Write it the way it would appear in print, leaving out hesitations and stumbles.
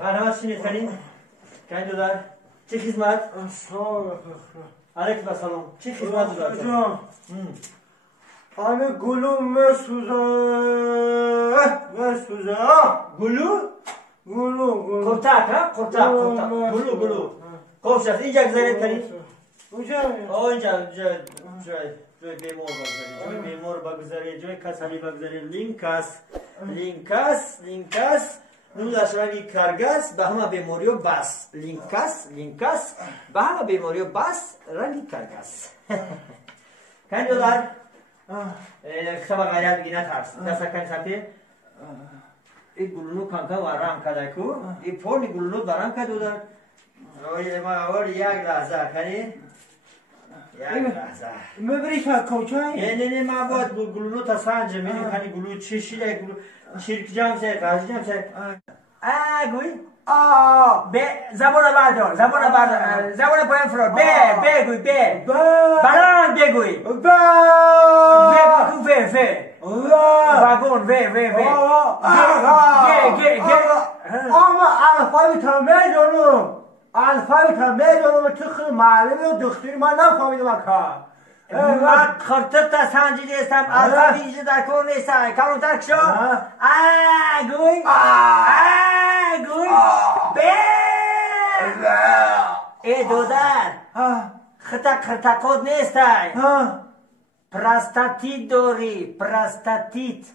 برنامه چی نیستنین؟ کنید دار چه خدمت؟ علیکم السلام چه خدمت دار؟ همه گلو مسوزه گلو؟ گلو قرتک ها؟ قرتک گلو خوب شد اینجا گذارید کنید؟ اینجا جای بیمار بگذارید جای بیمار بگذارید جای کسانی بگذارید لینکس نودش رنگی کرگس به همه بیماریو بس لینکس به همه بیماریو بس رنگی کرگس کنید دار؟ کتاب غیرت بگی نترس دست کنی سمتی این گلونو کنکا ورم کده کو این پول گلونو برم کده دار ما اول یک لحظه کنی یک لحظه مبریش ها کوچای نه ما باید گلونو تا سنجه میدیم کنی گلو چی شیده گلو شیرک جام سه قاجی جام سه گوی زبان بردار زبان پایین فرار بگوی بلند بگوی بگو واگون اما الفایی تا میدونم تو خیلی معلومه و دختری من نفهمیدم اکا من خرطت تا سنجی نیستم الفایی ایجا در کور نیستم کلونتر کشو گوی ای دودر خطقات نیستی پراستاتیت داری پراستاتیت